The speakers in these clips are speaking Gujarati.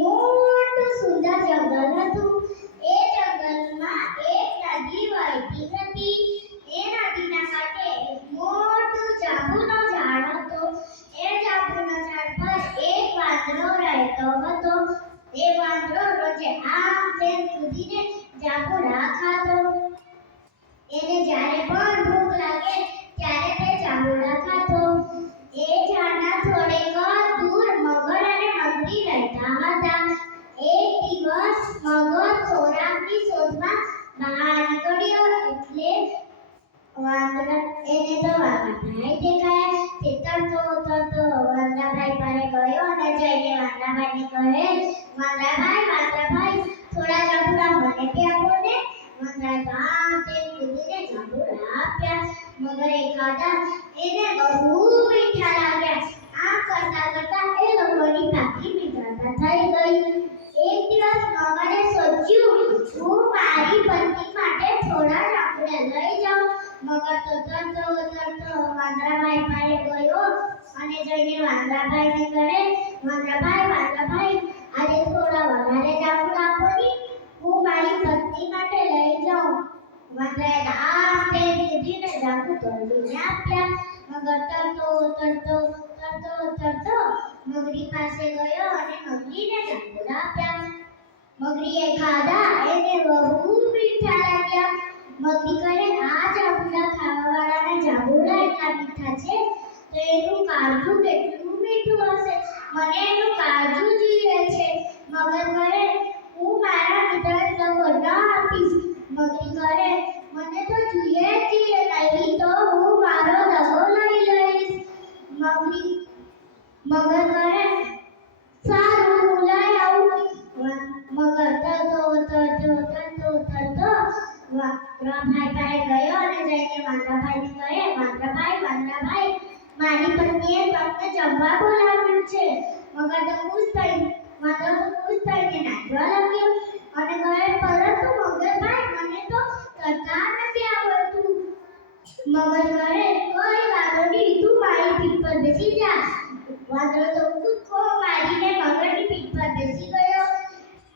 મોટું સુંદર જંગલ હતું. એ જંગલમાં એક નદી વહેતી હતી. એ નદીના કાંઠે એક મોટું જાંબુનો ઝાડ હતો. એ જાંબુના ઝાડ પર એક વાંદરો રહેતો હતો. એ વાંદરો રોજે આમ તેમ કૂદીને જાંબુડા ખાતો. એને જ્યારે પણ ભૂખ લાગે ત્યારે તે જાંબુડા ખાતો. એ ઝાડના થોડેક દૂર મગર અને મગરી રહેતા હતા. એક દિવસ મગર ખોરાકની શોધમાં બહાર નીકળ્યો એટલે એને તો વાંદરાભાઈ દેખાયા. તે તરતો વાંદરાભાઈ પાસે ગયો અને જઈને વાંદરાભાઈને કહે, વાંદરાભાઈ થોડા જાંબુડા મને બી આપો ને. વાંદરાએ આમ તેમ કૂદીને જાંબુડા આપ્યા. મગરે ખાધા. એને બહુ મીઠા લાગ્યા. આમ કરતા એ લોકોની પાકી મિત્રતા થઈ ગઈ. એક દિવસ મગરે સોચ્યું, હું મારી પત્ની માટે થોડા જાંબુડા લઈ જાઉં. મગર તો તરતો વાંદરાભાઈ પાસે ગયો અને જઈને વાંદરાભાઈને કહે, વાંદરાભાઈ આજે થોડા વધારે જાંબુડા આપો ને, હું મારી પત્ની માટે લઈ જાઉં. વાંદરાએ આમ તેમ કૂદીને જાંબુ તોડીને આપ્યા. મગર તરતો મગરી પાસે ગયો અને મગરીને જાંબુડા આપ્યા. મગરીએ ખાધા. એને બહુ મીઠા લાગ્યા. મગરી કહે, આ જાંબુડા ખાવાવાળાના જાંબુડા એટલા મીઠા છે તો એનું કાળજું કેટલું મીઠું હશે. મને એનું કાળજું જોઈએ છે. મગર કહે, હું મારા મિત્રને બધા આપીશ. મગરી કહે, મને તો જોઈએ જ નહીં તો હું મારો દગો લઈ લઈશ. મગર કહે, સારું હું લઈ આવું. મગર તરતો વાંદરાભાઈ પાસે ગયો અને જઈને વાંદરાભાઈને કહે, વાંદરાભાઈ મારી પત્નીએ તમને જમવા બોલાવ્યું છે. મગર તો ખુશ થઈને નાચવા લાગ્યો અને કહે, પરંતુ મગરભાઈ મને તો તરતા નથી આવડતું. મગર કહે, કોઈ વાંધો નહીં, તું મારી પીઠ પર બેસી જા. વાંદરો તો કૂદકો મારીને મગરની પીઠ પર બેસી ગયો.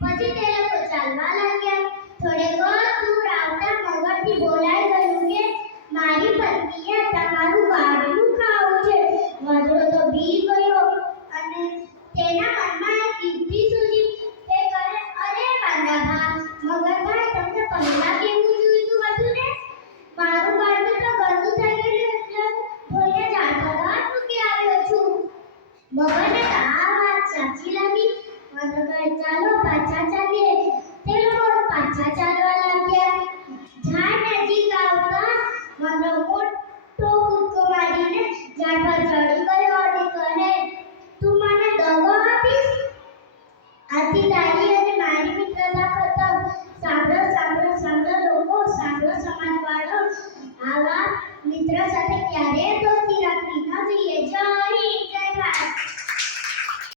પછી તે લોકો ચાલવા લાગ્યા. થોડેક દૂર આવતા મગરથી બોલાઈ ગયું કે મારી પત્નીએ તમારું બારણું ખાવું છે. વાંદરો તો બી ગયો અને તેના મનમાં એક યુક્તિ સૂજી. તે કહે, અરે મગરભાઈ તમને પહેલા કેવું જોઈતું હતું ને? મારું બારણું તો ગંદુ થઈ ગયું એટલે ધોઈને ઝાડ પર મૂકી આવ્યો છું. મગરને તો આ વાત સાચી લાગી. વાંદરો કહે, ચાલો પાછા ચાલીએ. તે લોકો પાછા ચાલવા લાગ્યા. ઝાડ નજીક આવતા વાંદરો મોટો કૂદકો મારીને ઝાડ પર ચડી ગયો અને કહે, તું મને દગો આપીશ? આથી તારી અને મારી મિત્રતા ખતમ. સાંભળો લોકો, સાંભળો સમાજવાળો, આવા મિત્ર સાથે ક્યારેય દોસ્તી રાખવી ન જોઈએ. જય